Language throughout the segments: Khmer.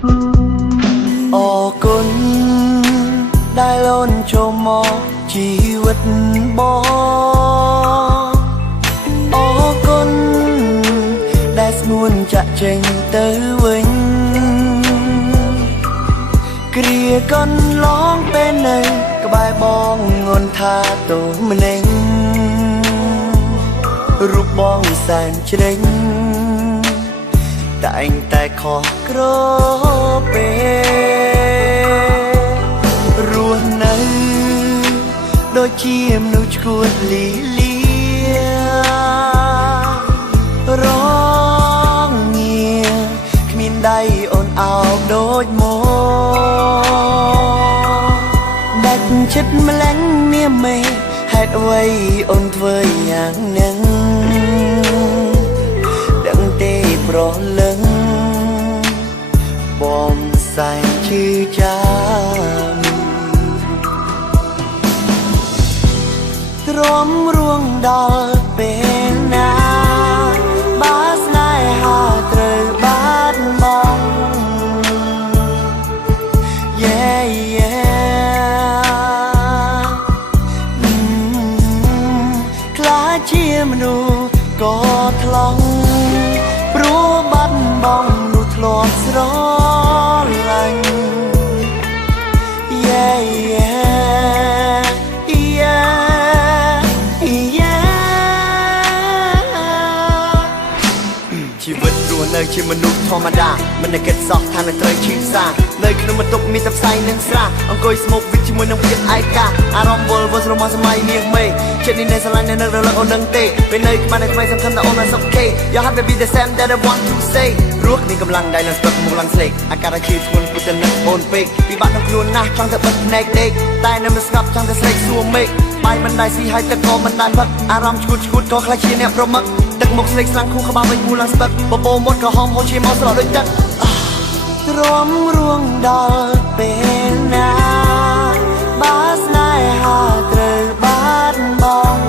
អរគុណដែលអូនចូលមកជីវិតបងអរគុណដែលស្ងួនចាក់ចេញទៅវិញគ្រាកន្លងពេលនៅក្បែរបងងន់ថាទូម្នេញរូបបងសែនជ្រេញតែងតែខុសក្រពេលរស់នៅដូចជាមនុស្សឈួតលីលារងងារគ្មានដៃអូនអោបដូចមកដាច់ចិត្តម្លេងនាមមេហេតុអ្វីអូនធ្វើយ៉ាងហ្នឹងដឹងទេប្រលឹងបងសែនឈឺចាំទ្រាំរួងដល់ពេលណាបើស្នេហាត្រូវបាត់បង់យេខ្លាចជាមនុស្សក៏ថ្លង់ព្រោះបាត់បង់នោះធ្លាប់ស្រឡាញ់ជីវិតរស់នៅជាមនុស្សធម្មតាមិនได้គិតសោះថានឹងត្រូវឈឺសានៅក្នុងបន្ទប់មានតែផ្សែងនិងស្រាអង្គុយស្មុគវិជាមួយនឹងភាពឯកាអារម្មណ៍វល់វល់ស្រមោលសម័យនាងមេចិត្តនេះនៅស្រឡាញ់នៅរលឹកអូននឹងទេពេលនៅក្បែរនៅថ្មីសំខាន់តែអូនមិនសុខគេ You have to be the same that I want to say រស់មានកម្លាំងដៃនឹងស្ពឹកមុខឡើងស្លេកអាការៈឈឺធ្ងន់ពុទ្ធនឹងអូនពេកពិបាកក្នុងខ្លួនណាស់ចង់តែបិទភ្នែកដេកតែនៅមិនស្ងប់ចង់តែស្រែកសួរមេឃបាយមិនដែរស៊ីហើយទឹកក៏មិនដែរផឹកអារម្មណ៍ឈួតក៏ខ្លាចជាអ្នកប្រមឹកទឹកមុខស្លេកស្លាំងខួរក្បាលវិញមូលឡើងស្ពឹកបបោមុតក៏ហមហូរឈាមមកស្រក់ដូចទឹកទ្រាំរួងដល់ពេលណាបើស្នេហាត្រូវបាត់បង់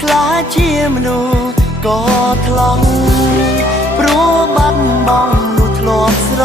ខ្លាចជាមនុស្សក៏ថ្លង់ព្រោះបាត់បង់នោះធ្លាប់ស្រ